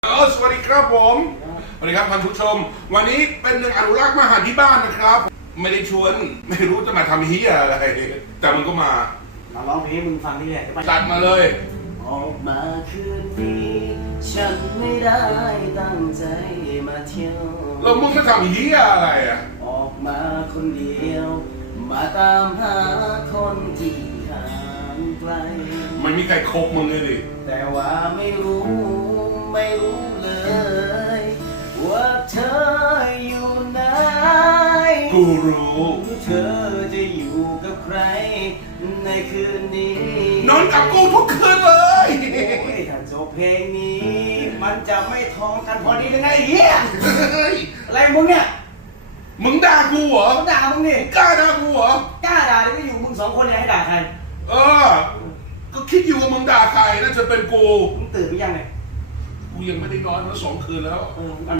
สวัสดีครับผมสวัสดีครับท่านผู้ชมวันนี้เป็นหนึ่งอนุรักษ์มาหาที่บ้านนะครับไม่ได้ชวนไม่รู้จะมาทำเฮียอะไรแต่มันก็มาร้องเพลงมึงฟังนี่แหละตัดมาเลยออกมาคืนนี้ฉันไม่ได้ตั้งใจมาเที่ยวแล้วมึงมาทำเฮียอะไรอ่ะออกมาคนเดียวมาตามหาคนที่ห่างไกลไม่มีใครคบมึงเลยดิแต่ว่าไม่รู้เลยว่าเธออยู่ไหนกูรู้เธอจะอยู่กับใครในคืนนี้นอนกับกูทุกคืนเลยถ้าจบเพลงนี้มันจะไม่ท้องกันพอดียังไงเฮียอะไรมึงเนี่ยมึงด่ากูเหรอด่ามึงนี่กล้าด่ากูเหรอกล้าด่าได้ไม่อยู่มึงสองคนเนี่ยให้ด่าใครก็คิดอยู่ว่ามึงด่าใครน่าจะเป็นกูมึงตื่นหรือยังเนี่ยกูยังไม่ได้นอนมา2 คืนแล้ว